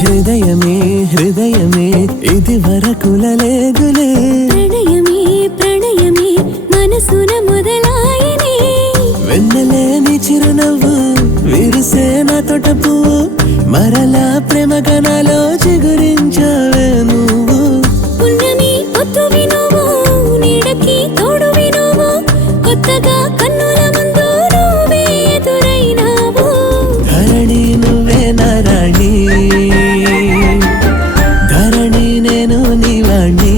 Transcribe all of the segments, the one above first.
హృదయమే హృదయమే ఇది వరకులలేదులే ప్రణయమే ప్రణయమే మనసున మొదలాయనే వెన్నలేని చిరునవ్వు విరిసే నా తోట పువ్వు మరలా ప్రేమ కణాలో చిగురించావే నువ్వు పున్నమి పొత్తువి నువ్వు నీడకి తోడువి నువ్వు కొత్తగా కన్నుల ముందు నువ్వే ఎదురైనావు ధరణి నువ్వే నారాణి ధరణి నేను నీవాణ్ణి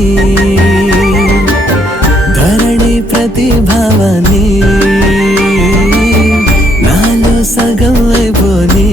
ధరణి ప్రతిభావాన్ని నాలో సగం అయిపోని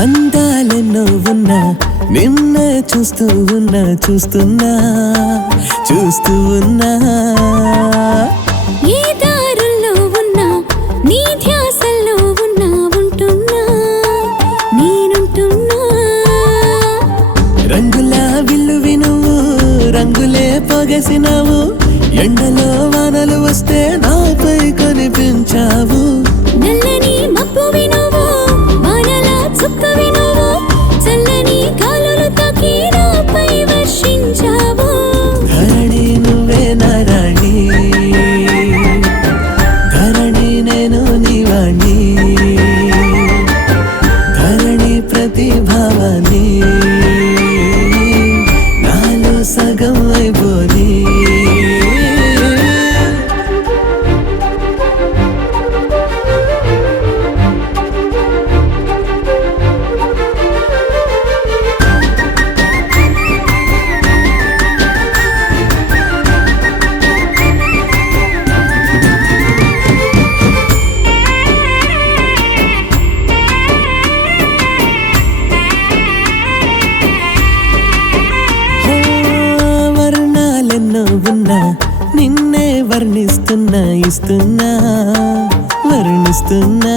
అందాలెన్నో ఉన్నా నిన్నే చూస్తూ ఉన్నా చూస్తూ ఉన్నా ఏ దారుల్లో ఉన్నా నీ ధ్యాసల్లో ఉన్నా ఉంటున్నా నేనుంటున్నా రంగుల విల్లువి నువ్వు రంగులే పొగసినావు ఎండలో వానలు వస్తే నాపై కనిపించావు నల్లని మబ్బువి నువ్వు వానలా చుక్కవి నువ్వు చల్లని గాలులు తాకి నాపై వర్షించావు ధరణి నువ్వే నారాణి ధరణి నేను నీవాణ్ణి ధరణి ప్రతిభావాన్ని నాలో సగం అయిపోని వర్ణాలెన్నో ఉన్నా నిన్నే వర్ణిస్తున్నా వర్ణిస్తున్నా